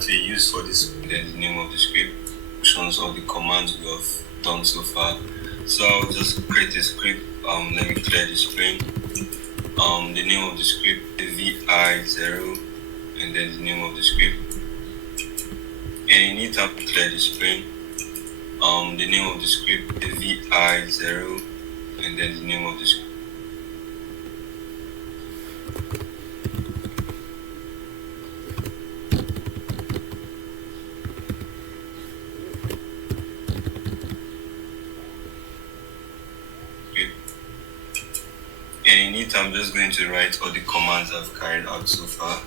To use for this, the name of the script, options of the commands we have done so far. So I'll just create a script. Let me clear the screen. The name of the script is vi0, and then the name of the script. And you need to clear the screen. The name of the script is vi0, and then the name of the script. I'm just going to write all the commands I've carried out so far.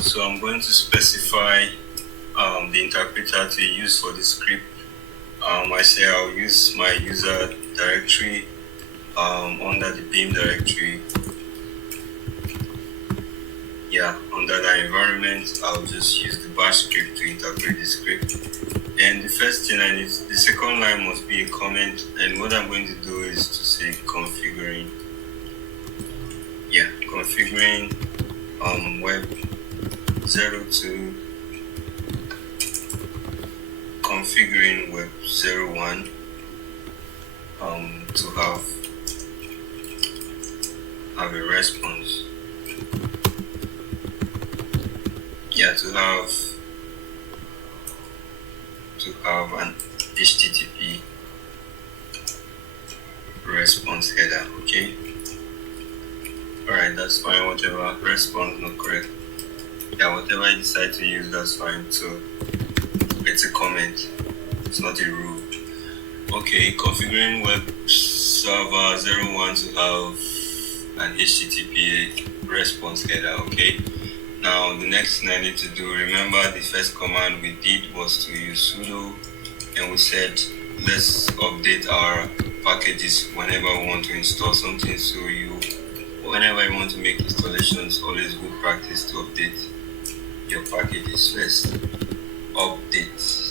So I'm going to specify the interpreter to use for the script. I say I'll use my user directory under the bin directory. Yeah, under that environment, I'll just use the bash script to interpret the script. And the first thing I need, the second line must be a comment. And what I'm going to do is to say configuring. Yeah, configuring web 02, configuring web 01 to have a response. Yeah, to have an HTTP response header. Okay. Alright, that's fine. Whatever response not correct. Yeah, whatever I decide to use, that's fine. So it's a comment. It's not a rule. Okay, configuring web server 01 to have an HTTP response header. Okay. Now the next thing I need to do, remember the first command we did was to use sudo, and we said let's update our packages whenever we want to install something. So whenever you want to make installations, always good practice to update your packages first. Update.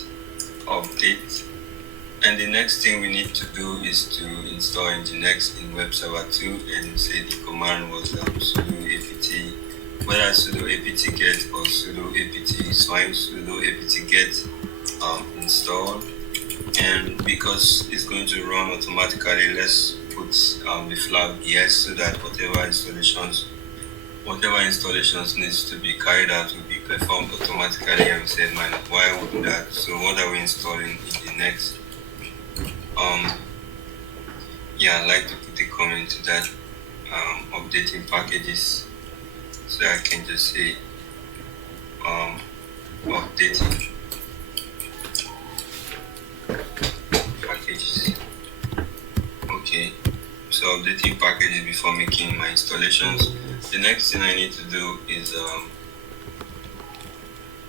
And the next thing we need to do is to install Nginx in web server 2, and say the command was sudo apt, whether sudo apt get or sudo apt swine, sudo apt get install. And because it's going to run automatically, let's put the flag yes, so that whatever installations needs to be carried out will be performed automatically. And we said, man, why would that? So what are we installing in the next? Yeah, I like to put a comment to that, updating packages. So I can just say updating packages. Okay, so updating packages before making my installations. The next thing I need to do is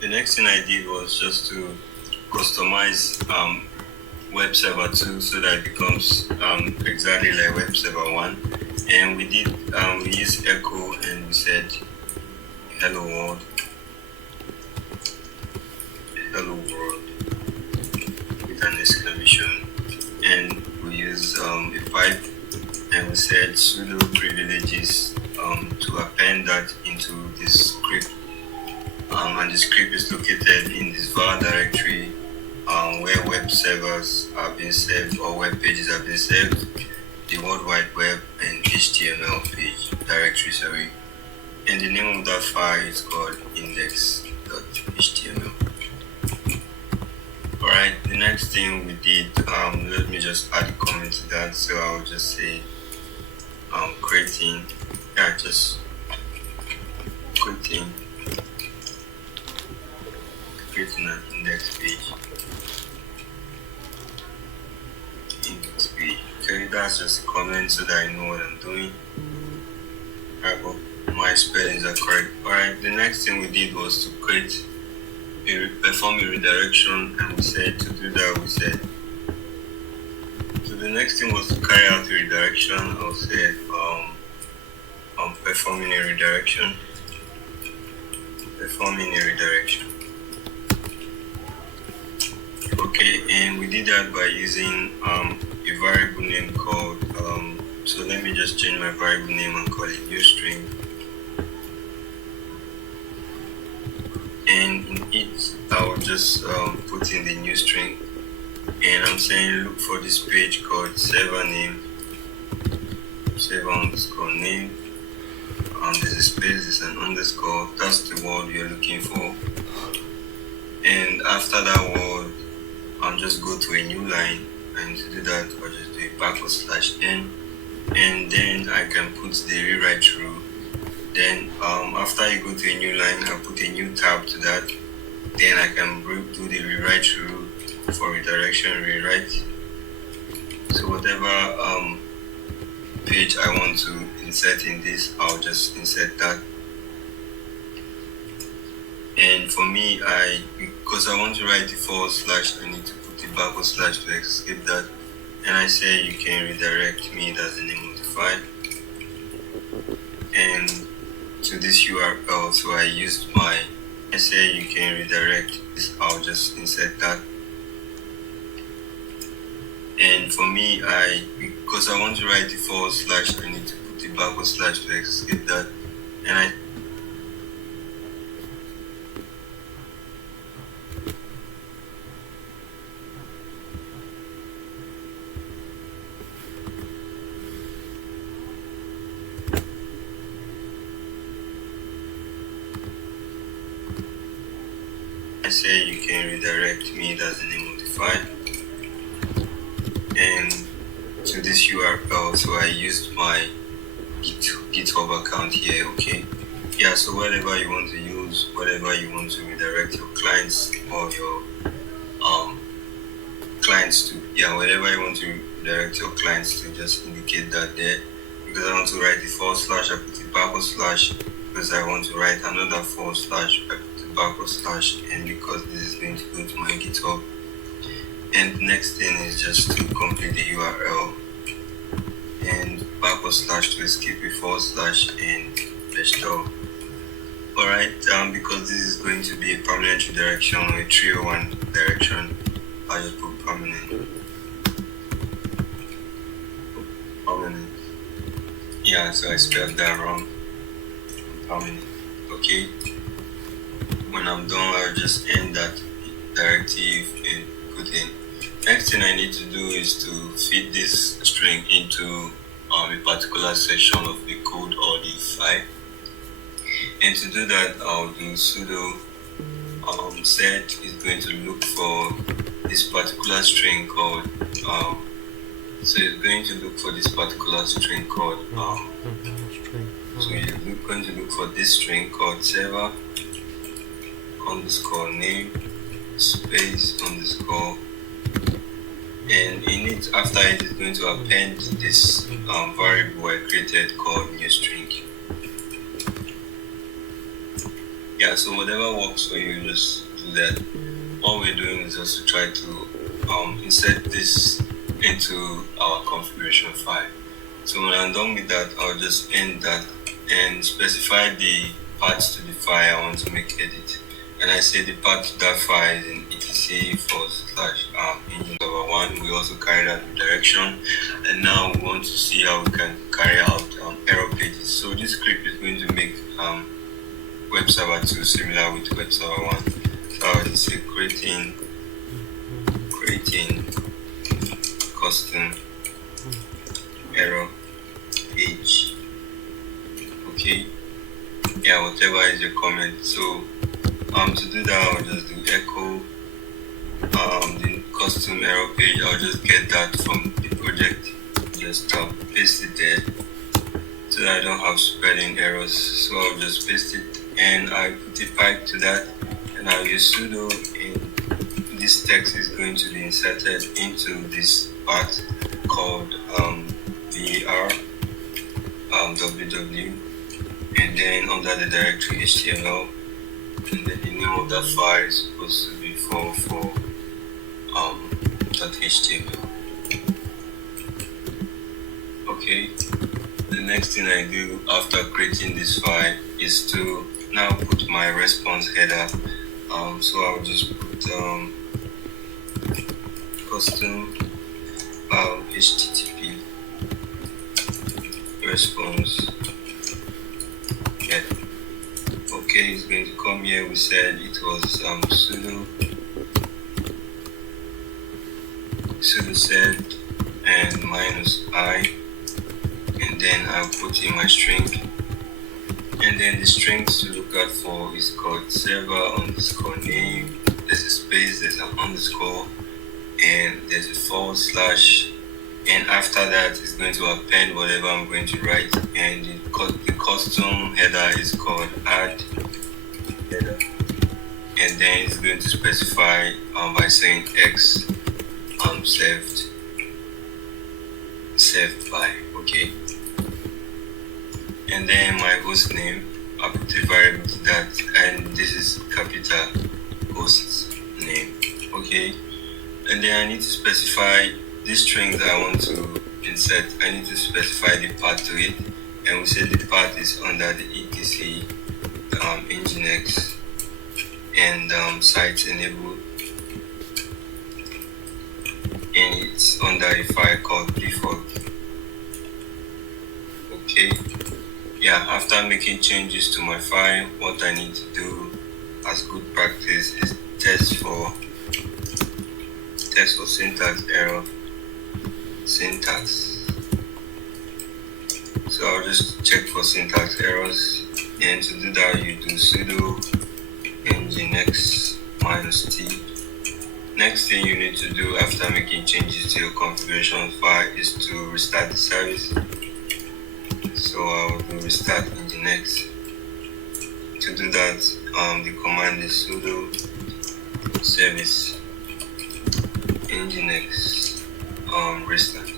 the next thing I did was just to customize web server 2 so that it becomes exactly like web server 1. And we used echo and we said hello world, with an exclamation, and we use a pipe, and we said sudo privileges to append that into this script, and the script is located in this var directory where web servers are being saved or web pages are being saved, the World Wide Web and HTML page directory, sorry. And the name of that file is called index.html. Alright, the next thing we did, let me just add a comment to that. So I'll just say creating an index page. Okay, that's just a comment so that I know what I'm doing. I hope my spellings are correct. Alright, the next thing we did was to perform a redirection, and we said to do that, so the next thing was to carry out a redirection. I'll say performing a redirection. Okay, and we did that by using a variable name called so let me just change my variable name and call it new string. And in it, I will just put in the new string, and I'm saying look for this page called server underscore name, there's a space, there's an underscore, that's the word you're looking for. And after that word, I'll just go to a new line, and to do that I'll just do a /n, and then I can put the rewrite rule. Then after you go to a new line, I'll put a new tab to that. Then I can do the rewrite rule for redirection rewrite. So whatever page I want to insert in this, I'll just insert that. And for me, because I want to write the /, I need to put the / to escape that. And I say you can redirect me, that's the name of the file. And to this URL, so I say you can redirect this, I'll just insert that. And for me, because I want to write the /, I need to put the / to escape that. And I say you can redirect me, that's the name of the file. And to this URL, so I used my GitHub account here. Okay, yeah, so whatever you want to use, whatever you want to redirect your clients or your clients to, whatever you want to redirect your clients to, just indicate that there. Because I want to write the /, I put the /, because I want to write another /, I put the /, and because this is going to go to my GitHub. And the next thing is just to complete the URL, and // to escape a / and restore. Alright, because this is going to be a permanent redirection or a 301 direction, I'll just put permanent. Yeah, so I spelled that wrong. Permanent. Okay. When I'm done, I'll just end that directive and put in. Next thing I need to do is to feed this string into a particular section of the code or the file. And to do that, I'll do sudo set is going to look for this particular string called so it's going to look for this particular string called so you're going to look for this string called server underscore name space underscore, and in it, after it is going to append this variable I created called new string. Yeah, so whatever works for you, just do that. All we're doing is just to try to insert this into our configuration file. So when I'm done with that, I'll just end that and specify the path to the file I want to make edit. And I say the path to that file is in etc/engine server 1. We also carried out the direction, and now we want to see how we can carry out error pages. So this script is going to make web server 2 similar with web server 1. So I will say creating custom error page. Okay, yeah, whatever is your comment. So to do that, I'll just do echo the custom error page. I'll just get that from the project, just paste it there so that I don't have spelling errors. So I'll just paste it and I put a pipe to that, and I'll use sudo, and this text is going to be inserted into this part called var ww, and then under the directory HTML, and then the name of that file is supposed to be .html. Okay, the next thing I do after creating this file is to now put my response header. So I'll just put custom http response header. Okay, it's going to come here. We said it was sudo set and -i, and then I'll put in my string, and then the strings to look out for is called server_name. There's a space, there's an underscore, and there's a /, and after that it's going to append whatever I'm going to write, and the custom header is called add header, and then it's going to specify by saying x saved by. Okay, and then my host name, I put a variable to that, and this is capital host name. Okay, and then I need to specify this string that I want to insert. I need to specify the path to it, and we say the path is under the etc nginx and site enable, and it's under a file called default. Okay, yeah, after making changes to my file, what I need to do as good practice is test for syntax error. So I'll just check for syntax errors, and to do that you do sudo nginx -t. Next thing you need to do after making changes to your configuration file is to restart the service. So I will do restart nginx. To do that, the command is sudo service nginx restart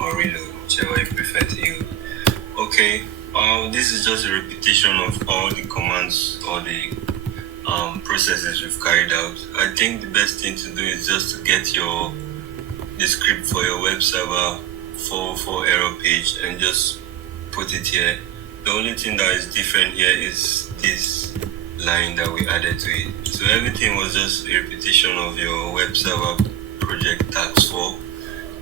or reload, whichever you prefer to use. Okay, this is just a repetition of all the commands or the processes we've carried out. I think the best thing to do is just to get the script for your web server for error page and just put it here. The only thing that is different here is this line that we added to it. So everything was just a repetition of your web server project task 4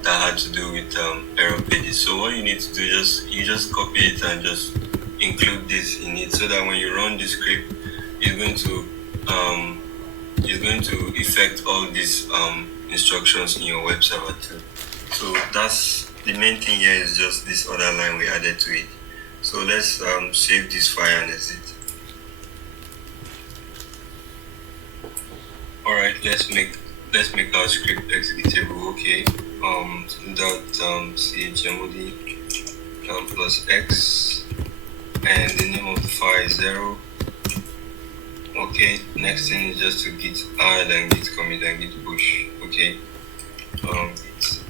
that had to do with error pages. So what you need to do is you just copy it and just include this in it, so that when you run the script, it's going to affect all these instructions in your web server too. So that's the main thing here, is just this other line we added to it. So let's save this file and exit. Alright, let's make our script executable. Okay, to do that, chmod +x, and the name of the file is 0. Okay, next thing is just to git add and git commit and git push. Okay, git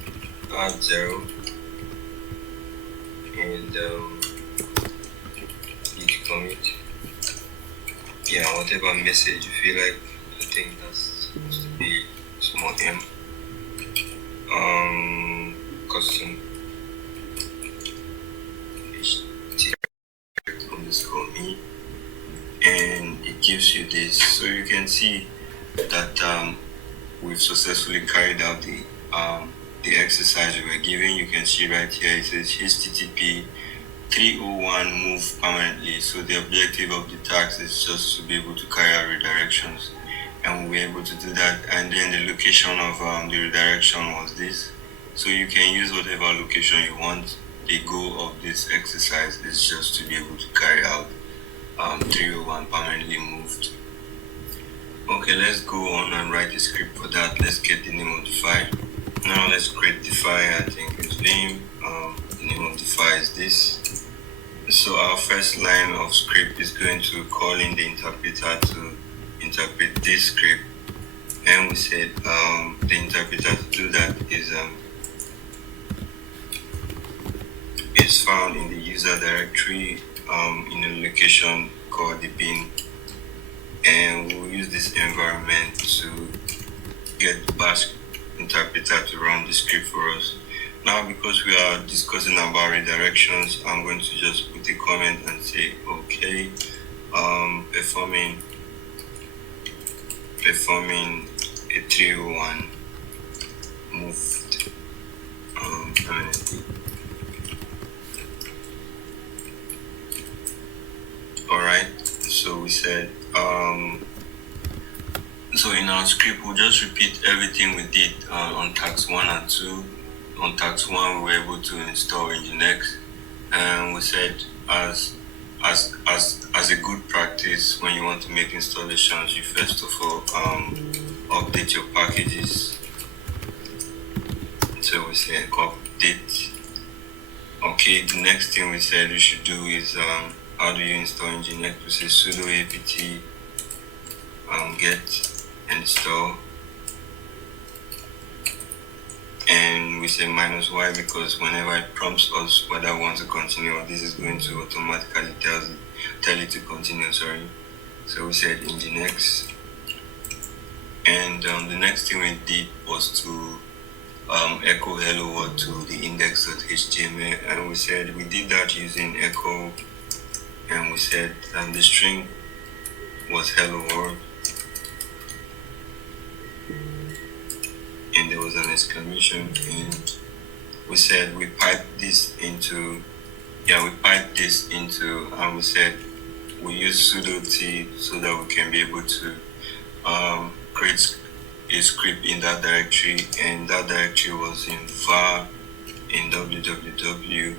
add 0 and git commit. Yeah, whatever message you feel like. I think that's supposed to be small m. custom underscore me, and it gives you this. So you can see that we've successfully carried out the exercise we were given. You can see right here it says HTTP 301 move permanently. So the objective of the task is just to be able to carry out redirections, and we were able to do that. And then the location of the redirection was this. So you can use whatever location you want. The goal of this exercise is just to be able to carry out 301 permanently moved. Okay, let's go on and write the script for that. Let's get the name of the file. Now let's create the file. I think its name. The name of the file is this. So our first line of script is going to call in the interpreter to interpret this script, and we said the interpreter to do that is found in the user directory in a location called the bin, and we'll use this environment to get the bash interpreter to run the script for us. Now, because we are discussing about redirections, I'm going to just put a comment and say okay, performing a 301 moved permanently. Alright, so we said so in our script we'll just repeat everything we did on task 1 and 2. On task 1 we were able to install Nginx, and we said as a good practice, when you want to make installations, you first of all update your packages. So we said update. Okay, the next thing we said we should do is how do you install Nginx? We say sudo apt get install, and we say -y because whenever it prompts us whether we want to continue, or this is going to automatically tell it to continue. Sorry. So we said Nginx, and the next thing we did was to echo hello world to the index.html, and we said we did that using echo, and we said the string was hello world, and there was an exclamation, and we said we piped this into, and we said we use sudo t so that we can be able to create a script in that directory, and that directory was in var, in www,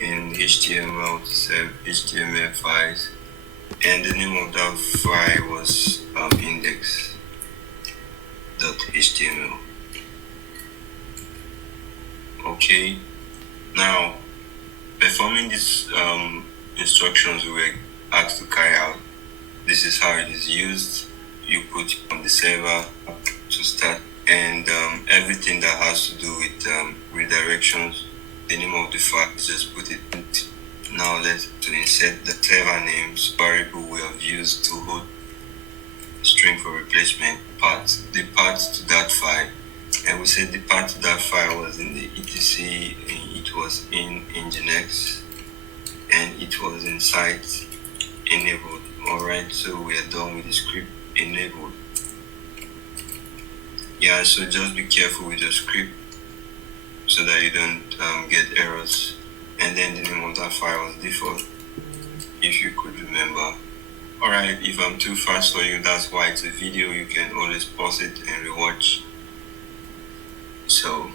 in html to save html files, and the name of that file was index.html. Okay, now performing these instructions we were asked to carry out, this is how it is used. You put on the server to start, and everything that has to do with redirections, the name of the file, just put it. Now let's insert the server names variable we have used to hold string for replacement path, the path to that file, and we said the path to that file was in the etc, it was in Nginx, and it was in site enabled. Alright, so we are done with the script enabled. Yeah, so just be careful with your script so that you don't get errors. And then the name of that file was default, if you could remember. Alright, if I'm too fast for you, that's why it's a video. You can always pause it and rewatch. So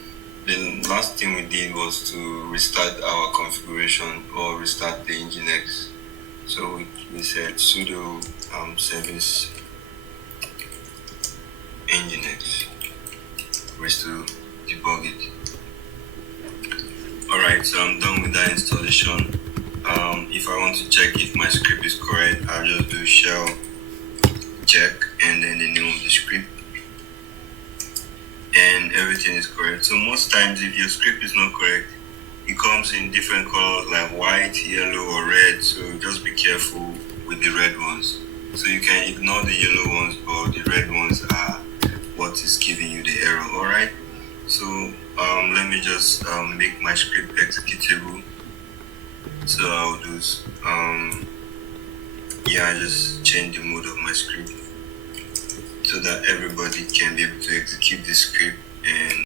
the last thing we did was to restart our configuration, or restart the Nginx. So we said sudo service Nginx, restore, debug it. Alright, so I'm done with that installation. If I want to check if my script is correct, I'll just do shell check and then the name of the script, and everything is correct. So most times if your script is not correct, it comes in different colors like white, yellow, or red, so just be careful with the red ones. So you can ignore the yellow ones, but the red ones are what is giving you the error. Alright, so Let me just make my script executable. So I'll do I just change the mode of my script so that everybody can be able to execute the script and